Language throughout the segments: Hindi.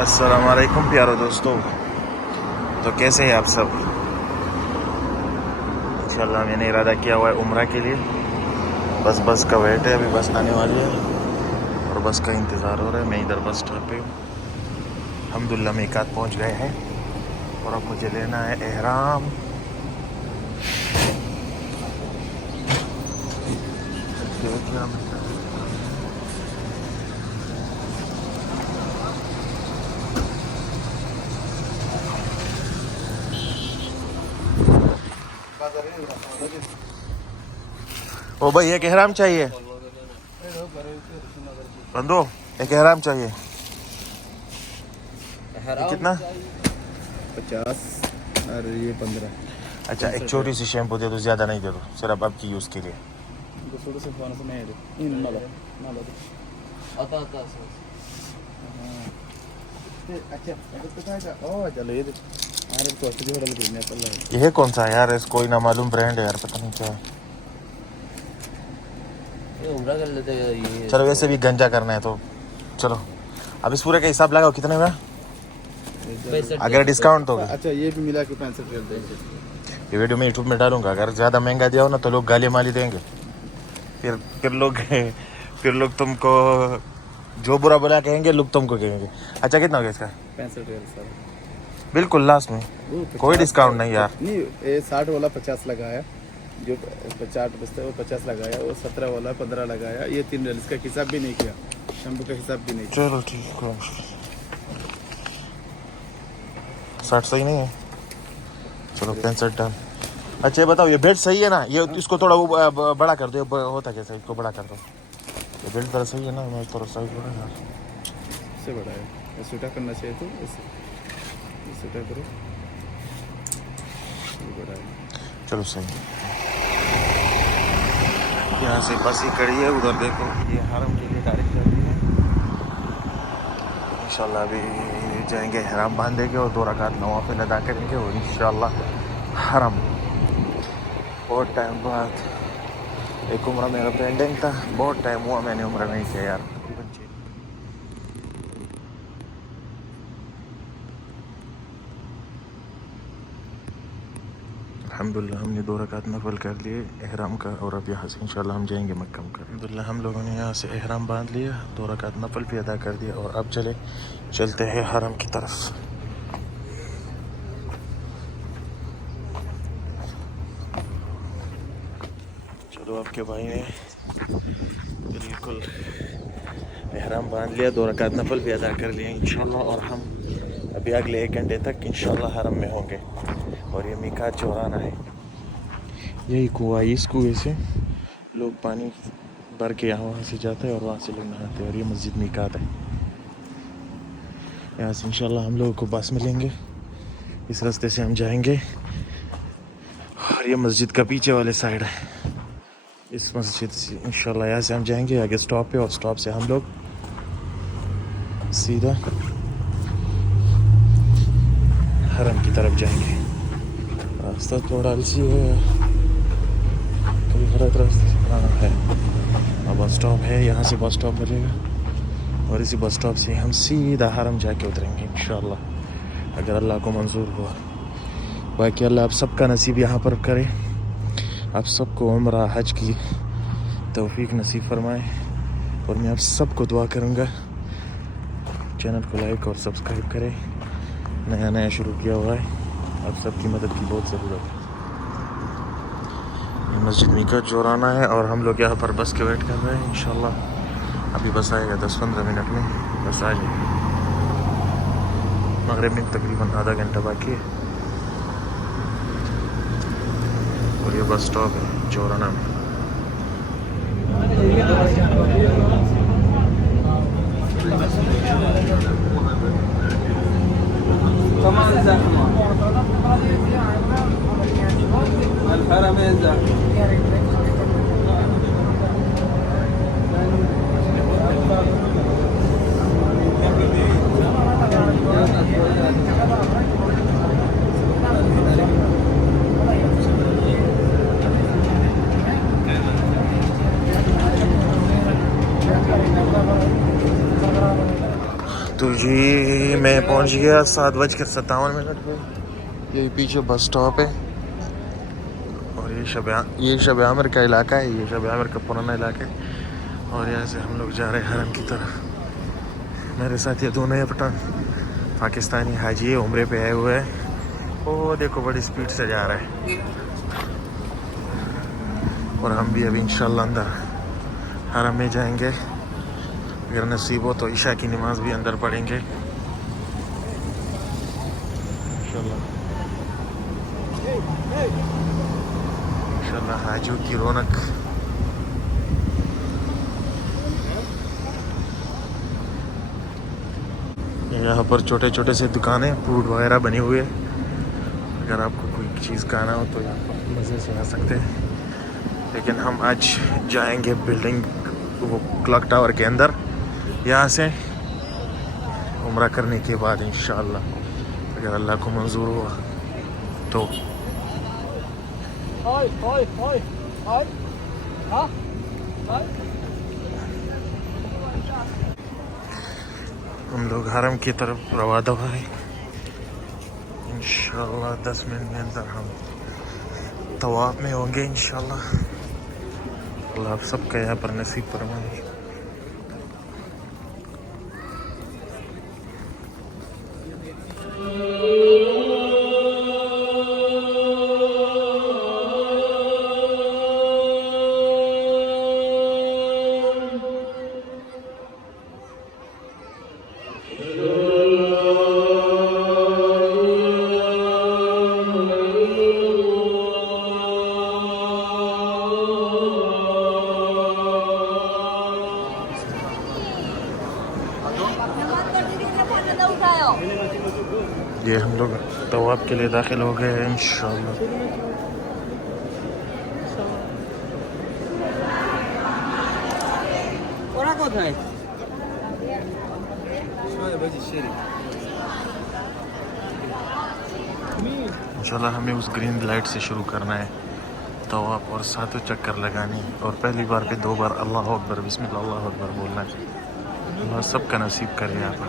अस्सलाम वालेकुम प्यारो दोस्तों। तो कैसे हैं आप सब? इंशाल्लाह मैंने इरादा किया हुआ है उम्रा के लिए। बस का वेट है, अभी बस आने वाली है और बस का इंतज़ार हो रहा है। मैं इधर बस स्टॉप पे हूँ। अल्हम्दुलिल्लाह मीकात पहुँच गए हैं और अब मुझे लेना है एहराम। ओ भाई एक एहराम चाहिए बंदो, एक एहराम चाहिए। ये कितना? 50 और ये 15। अच्छा एक छोटी सी शैम्पू दे दो, ज़्यादा नहीं दे दो, सिर्फ आपकी यूज़ के लिए। ये कौन सा है यार? इस कोई ना मालूम ब्रांड है यार, पता नहीं क्या है। कर लेते ये। चलो वैसे भी गंजा करना है तो चलो। अब इस पूरे का हिसाब लगाओ कितने में, अगर डिस्काउंट तो। अच्छा ये भी मिला के 65 कर देंगे। ये वीडियो मैं यूट्यूब में डालूंगा, अगर ज़्यादा महंगा दिया हो ना तो लोग गाली माली देंगे। फिर लोग तुमको जो बुरा बुरा कहेंगे, लोग तुमको कहेंगे। अच्छा कितना हो गया इसका? 65 सर, बिल्कुल लास्ट में, कोई डिस्काउंट नहीं यार। नहीं ये 60 वाला 50 लगाया, जो 50 बचता है वो 50 लगाया, वो 17 वाला 15 लगाया, ये 3 डल। इसका हिसाब भी नहीं किया, शैम्पू का हिसाब भी नहीं किया। चलो ठीक है, 60 सही नहीं है, चलो 65 डन। अच्छा ये बताओ, ये बेल्ट सही है ना? ये इसको थोड़ा बड़ा कर दो, होता कैसा, इसको बड़ा कर दो। ये बेल्ट थोड़ा सही है ना? मैं थोड़ा साइज बड़ा यार, इससे बड़ा है, ऐसे उल्टा करना चाहिए तो ऐसे उल्टा करो, ये बड़ा है। चलो सही। यहाँ से बस ही खड़ी है, उधर देखो ये हरम के लिए डायरेक्ट कर दी है। इंशाल्लाह अभी जाएंगे, हराम बांधेंगे और 2 रकात नवाफिल अदा करेंगे और इंशाल्लाह हरम। बहुत टाइम बाद एक उम्रा मेरा पेंडिंग था, बहुत टाइम हुआ मैंने उम्रा नहीं किया यार। अल्हम्दुलिल्लाह हमने 2 रकात नफल कर लिए एहराम का और अब यहाँ से इंशाल्लाह हम जाएंगे मक्का का। अल्हम्दुलिल्लाह हम लोगों ने यहाँ से एहराम बांध लिया, 2 रकात नफल भी अदा कर दिया और अब चलते हैं हरम की तरफ। चलो आपके भाई ने बिल्कुल एहराम बांध लिया, 2 रकात नफल भी अदा कर लिए इंशाल्लाह और हम अभी अगले 1 घंटे तक इंशाल्लाह हरम में होंगे। और ये मीकात चौराना है, यही कुआं, इस कुएं से लोग पानी भर के वहाँ से जाते हैं और वहाँ से लोग नहाते हैं। और ये मस्जिद मीकात है, यहाँ से इंशाल्लाह हम लोगों को बस मिलेंगे, इस रास्ते से हम जाएंगे। और ये मस्जिद का पीछे वाले साइड है, इस मस्जिद से इंशाल्लाह यहाँ से हम जाएंगे आगे स्टॉप पे और स्टॉप से हम लोग सीधा हरम की तरफ जाएंगे। रास्ता थोड़ा आलसी है, कभी गलत रास्ते से आना है। अब बस स्टॉप है, यहाँ से बस स्टॉप मिलेगा और इसी बस स्टॉप से हम सीधा हरम जाके उतरेंगे इंशाल्लाह, अगर अल्लाह को मंजूर हुआ। बाकी अल्लाह आप सबका नसीब यहाँ पर करे, आप सबको उम्रा हज की तौफीक नसीब फरमाए। और मैं आप सबको दुआ करूँगा चैनल को लाइक और सब्सक्राइब करें, नया शुरू किया हुआ है, आप सबकी मदद की बहुत ज़रूरत है। ये मस्जिद मीकात चौराना है और हम लोग यहाँ पर बस के वेट कर रहे हैं। इंशाल्लाह अभी बस आएगा 10-15 मिनट में, बस आ जाएगी। मगरिब में तकरीबन आधा घंटा बाकी है और ये बस स्टॉप है चौराना में। तो जी मैं पहुंच गया 7:57 पे। ये पीछे बस स्टॉप है और ये शब आमिर का इलाका है, ये शब आमिर का पुराना इलाका है। और यहाँ से हम लोग जा रहे हैं हरम की तरफ। मेरे साथ ये दोनों पठान पाकिस्तानी हाजी उम्रे पे आए हुए हैं। वो देखो बड़ी स्पीड से जा रहा है और हम भी अभी इंशाल्लाह अंदर हरम में जाएंगे। अगर नसीब हो तो ईशा की नमाज भी अंदर पढ़ेंगे इंशाल्लाह। हाजियों की रौनक। यहाँ पर छोटे छोटे से दुकानें फ्रूट वगैरह बनी हुई है। अगर आपको कोई चीज़ खाना हो तो यहाँ पर मज़े से आ सकते हैं। लेकिन हम आज जाएंगे बिल्डिंग वो क्लॉक टावर के अंदर, यहाँ से उम्रा करने के बाद इंशाल्लाह अगर अल्लाह को मंजूर हुआ तो। हम लोग हरम की तरफ रवाना है इंशाल्लाह। 10 मिनट में अंदर हम तवाफ में होंगे इंशाल्लाह। अल्लाह आप सबका यहाँ पर नसीब फरमाए। ये हम लोग तवाफ के लिए दाखिल हो गए हैं इंशाल्लाह। इंशाल्लाह हमें उस ग्रीन लाइट से शुरू करना है तवाफ और 7 चक्कर लगानी और पहली बार पे 2 बार अल्लाह अकबर बिस्मिल्लाह अल्लाह अकबर बोलना है। अल्लाह सबका नसीब करे यहाँ पर।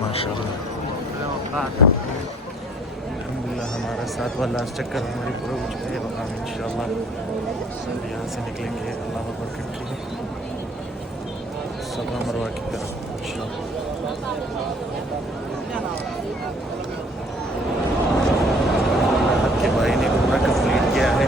माशाल्लाह अल्हम्दुलिल्लाह। हमारा 7 वाला लास्ट चक्कर हमारी पूरा हो चुका है और हम इंशाल्लाह सब यहाँ से निकलेंगे अल्लाह अकबर करके सफा मरवा की तरफ इंशाल्लाह। भाई ने उम्रा कंप्लीट किया है।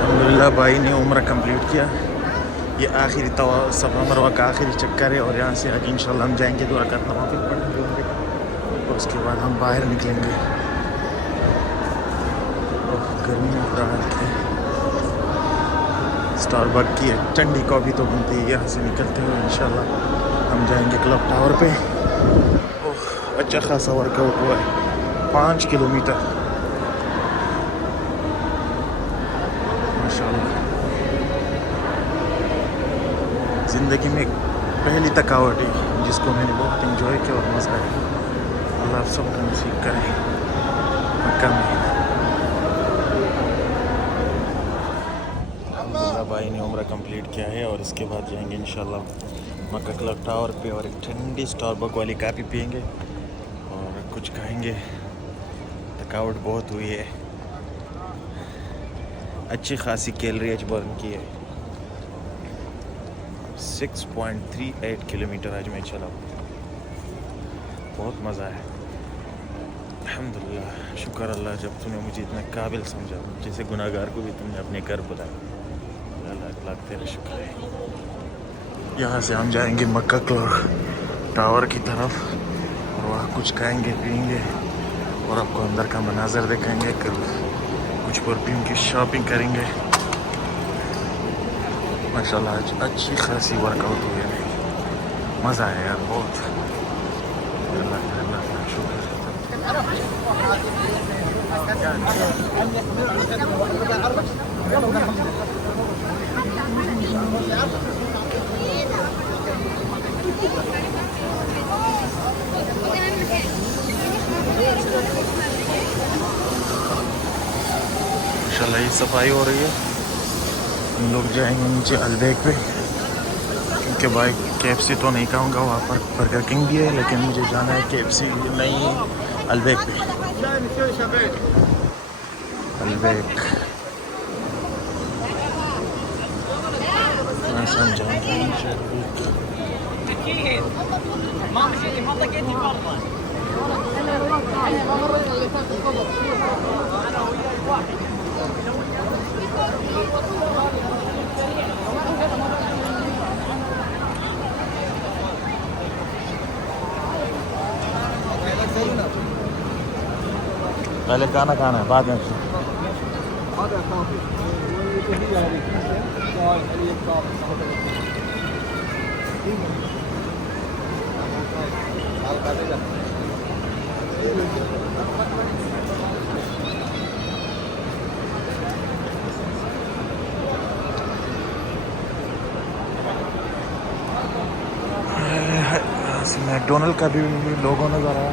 अल्हम्दुलिल्लाह भाई ने उम्रा कंप्लीट किया। ये आखिरी सफा मरवा का आखिरी चक्कर है और यहाँ से आगे इंशाल्लाह हम जाएंगे दुआ करना वहाँ पर पढ़ेंगे और उसके बाद हम बाहर निकलेंगे। गर्मी में राहत है। स्टारबक की ठंडी कॉफ़ी तो बनती है। यहाँ से निकलते हुए इंशाल्लाह हम जाएंगे क्लॉक टावर पे। ओह अच्छा खासा वर्कआउट हुआ है, 5 किलोमीटर माशाल्लाह। ज़िंदगी में पहली थकावट है जिसको मैंने बहुत इंजॉय किया और मज़ा आया। अल्लाह सबका नसीब करे मक्का में। भाई ने उम्रा कंप्लीट किया है और इसके बाद जाएंगे इंशाल्लाह मक्का क्लॉक टावर पे और एक ठंडी स्टारबक वाली कॉफ़ी पियेंगे और कुछ खाएंगे। थकावट बहुत हुई है, अच्छी खासी कैलोरीज बर्न की है। 6.38 किलोमीटर आज मैं चला, बहुत मज़ा है। अल्हम्दुलिल्लाह, शुक्र अल्लाह जब तूने मुझे इतना काबिल समझा, जैसे गुनाहगार को भी तुमने अपने घर बुलाया। अल्लाह लाख तेरा शुक्र है। यहाँ से हम जाएंगे मक्का क्लॉक टावर की तरफ और वहाँ कुछ खाएंगे पिएंगे और आपको अंदर का मनाजर दिखाएंगे। कल कुछ परफ्यूम की शॉपिंग करेंगे। माशाल्लाह आज अच्छी खासी वर्कआउट हुई है, मज़ा आया यार बहुत। अल्लाह का शुक्र। माशाल्लाह ये सफाई हो रही है। हम लोग जाएंगे नीचे अलबेग पे, क्योंकि भाई KFC तो नहीं खाऊंगा, वहाँ पर बर्गर किंग भी है, लेकिन मुझे जाना है KFC नहीं अलबेग पे। अलबेग हम जाएंगे नीचे पहले खाना खाना है, बाद में मैकडोनल्ड का भी लोगो नज़र आया।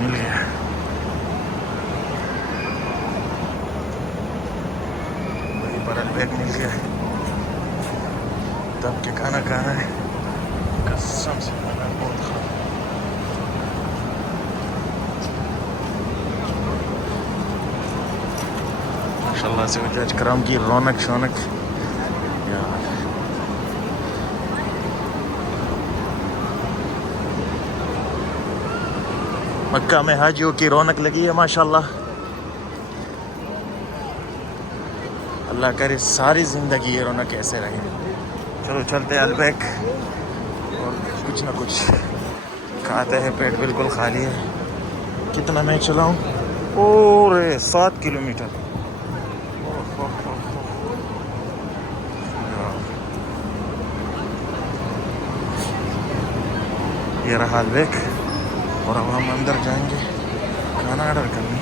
मिल गया। वही पर अलबेग मिल गया है। तब के खाना खाना है, कसम से खाना बहुत खा। माशाल्लाह से हज कराम की रौनक शौनक यार। मक्का में हाजियों की रौनक लगी है माशाल्लाह। अल्लाह करे सारी ज़िंदगी ये रौनक ऐसे रहे। चलो चलते हैं अलबेग और कुछ ना कुछ खाते हैं। पेट बिल्कुल खाली है। कितना मैं चलाऊं? और 7 किलोमीटर। ये रहा अलबेग और अब हम अंदर जाएंगे खाना ऑर्डर करने।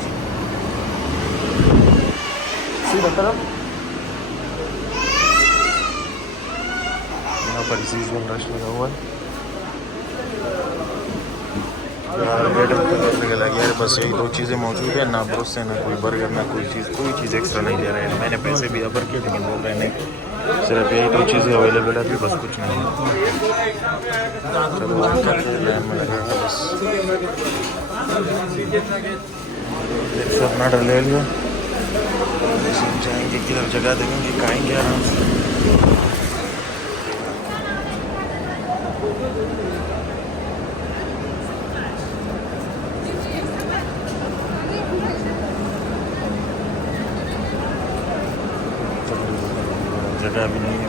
सीधा तरफ यहाँ पर सीजनल रश लगा हुआ है यार। बस यही दो चीज़ें मौजूद है, ना ब्रोस्ट है, ना कोई बर्गर, ना कोई चीज़ एक्स्ट्रा नहीं दे रहे हैं। मैंने पैसे भी अबर किए, लेकिन बोल रहे नहीं, सिर्फ यही दो चीज़ें अवेलेबल है अभी, बस कुछ नहीं। चलो लाइन में लगा बस सब ऑर्डर ले लिया। जाएंगे किधर जगह देंगे, खाएंगे आराम से। जगह भी नहीं है।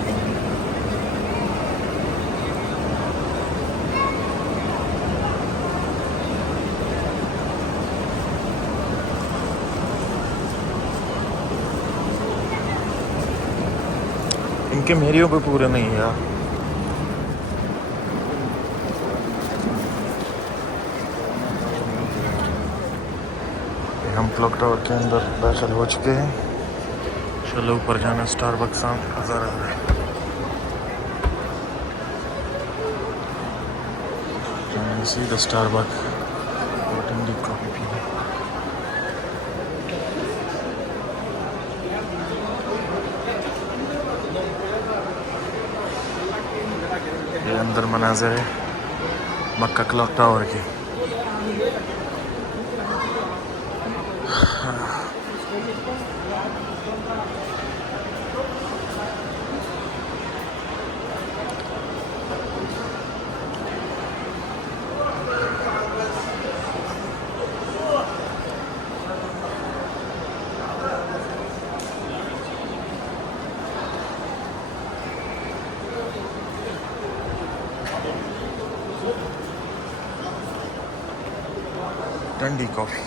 इनके मेरियों पे पूरे नहीं है यार। हम क्लॉक टावर के अंदर दाखिल हो चुके हैं। चलो ऊपर जाना, स्टारबक्स नज़र आ रहा है। सीधा स्टारबक्स ठंडी कॉफी पीने। अंदर मनाज़र है मक्का क्लॉक टावर की। ठंडी कॉफ़ी।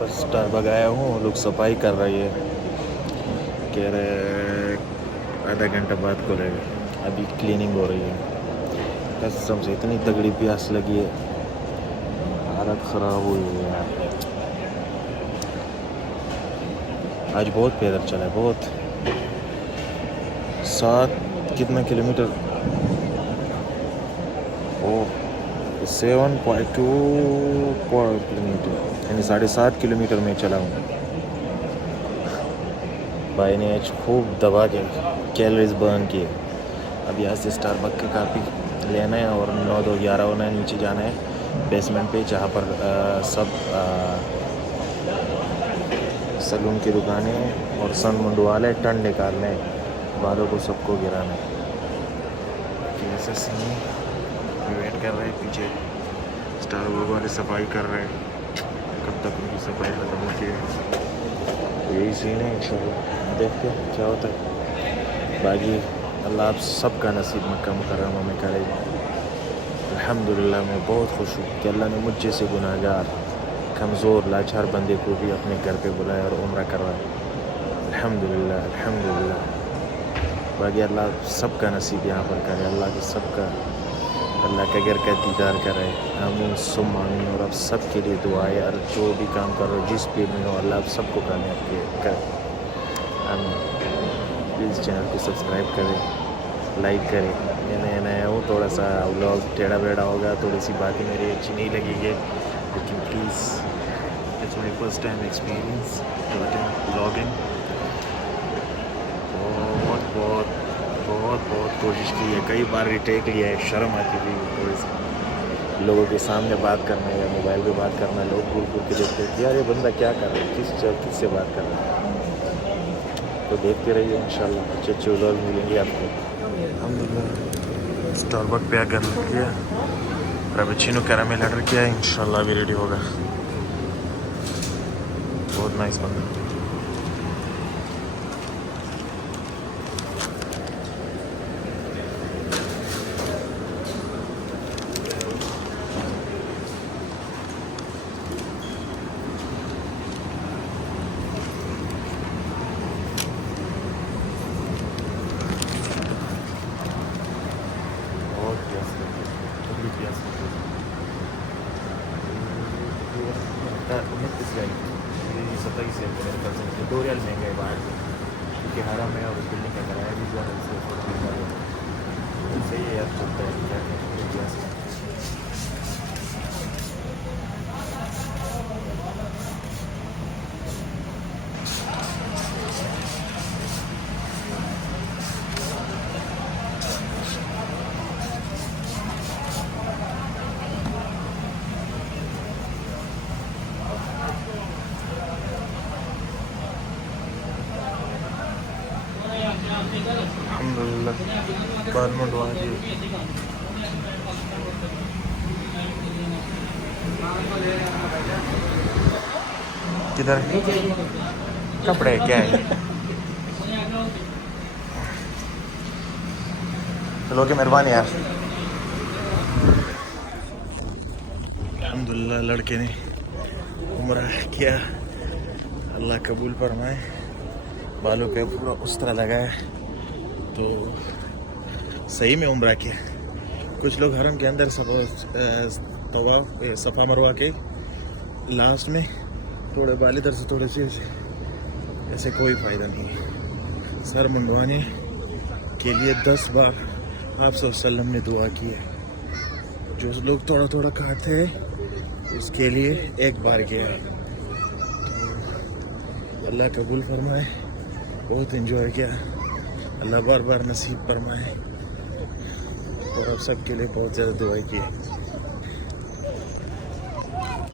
बस स्टारबक्स आया हूँ, लोग सफाई कर रही है, कह रहे आधा घंटा बाद खुलेगा। अभी क्लीनिंग हो रही है। कसम से इतनी तगड़ी प्यास लगी है, हालत ख़राब हुई है यार। आज बहुत पैदल चला है, बहुत 7 कितना किलोमीटर, 7.2 किलोमीटर यानी 7.5 किलोमीटर में चला हूँ। भाई ने आज खूब दबा के कैलोरीज बर्न किए। अब यहाँ से स्टारबक्स का काफ़ी लेना है और 9-2-11 होना है, नीचे जाना है बेसमेंट पे, जहाँ पर सब सलून की दुकानें और सन मुंडवाले टन निकालने, बालों को सबको गिराना है। ऐसे सीन वेट कर रहे हैं, पीछे स्टारबक्स वाले सफाई कर रहे हैं, कब तक उनकी सफाई खत्म होती है। यही सीन है, इंशाल्लाह देखते हैं क्या होता है। बाकी अल्लाह आप सबका नसीब मक्का मुकर्रमा में करे। अल्हम्दुलिल्लाह मैं बहुत खुश हूँ कि अल्लाह ने मुझ जैसे गुनाहगार कमज़ोर लाचार बंदे को भी अपने घर पे बुलाया और उम्रा करवाया। अल्हम्दुलिल्लाह अल्हम्दुलिल्लाह। बाकी अल्लाह सबका नसीब यहाँ पर करे, अल्लाह के सबका, अल्लाह के घर का दीदार करे। आमीन सुम्मा आमीन। और आप सब के लिए दुआ है यार, जो भी काम कर रहे हो, जिस फील्ड में हो, अल्लाह आप सबको कामयाब करे। आमीन। प्लीज़ चैनल को सब्सक्राइब करें, लाइक करें। मैं नया हूँ, थोड़ा सा व्लॉग टेढ़ा बेढ़ा होगा, थोड़ी सी बातें मेरी अच्छी नहीं लगेगी, लेकिन please it's my first time experience vlogging. बहुत कोशिश की है, कई बार रिटेक लिया है, शर्म आती थी थोड़ी सी लोगों के सामने बात करना या मोबाइल पे बात करना। लोग घूर घूर के देखते हैं कि यार ये बंदा क्या कर रहा है, किससे बात कर रहा है। तो देखते रहिए, इंशाल्लाह अच्छे अच्छे व्लॉग मिलेंगे आपको। अल्हम्दुलिल्लाह स्टारबक्स पे आकर किया, रबचिनो कैरामेल ऑर्डर किया है, इंशाल्लाह भी रेडी होगा। बहुत नाइस बंदा। $2 महंगा है बाहर क्योंकि हरम है और बिल्डिंग का किराया भी ज़्यादा, सही है यार, चलता है क्या है। अल्हम्दुलिल्लाह बाल मुंडवा दिए। किधर कपड़े क्या है? चलो के मेहरबानी यार। अल्हम्दुलिल्लाह लड़के ने उम्रा किया, अल्लाह कबूल फरमाए। बालों पे पूरा उस तरह लगाया तो सही में उम्रा किया। कुछ लोग हरम के अंदर तवाफ सफ़ा मरवा के लास्ट में थोड़े बाल इधर से थोड़े से, ऐसे कोई फ़ायदा नहीं है। सर मुंडवाने के लिए 10 बार आप सल्लल्लाहु अलैहि वसल्लम ने दुआ की है। जो लोग थोड़ा थोड़ा काटते हैं उसके लिए 1 बार किया है। तो अल्लाह कबूल फरमाए। बहुत एंजॉय किया। अल्लाह बार बार नसीब फरमाए और आप सबके लिए बहुत ज़्यादा दुआएं की।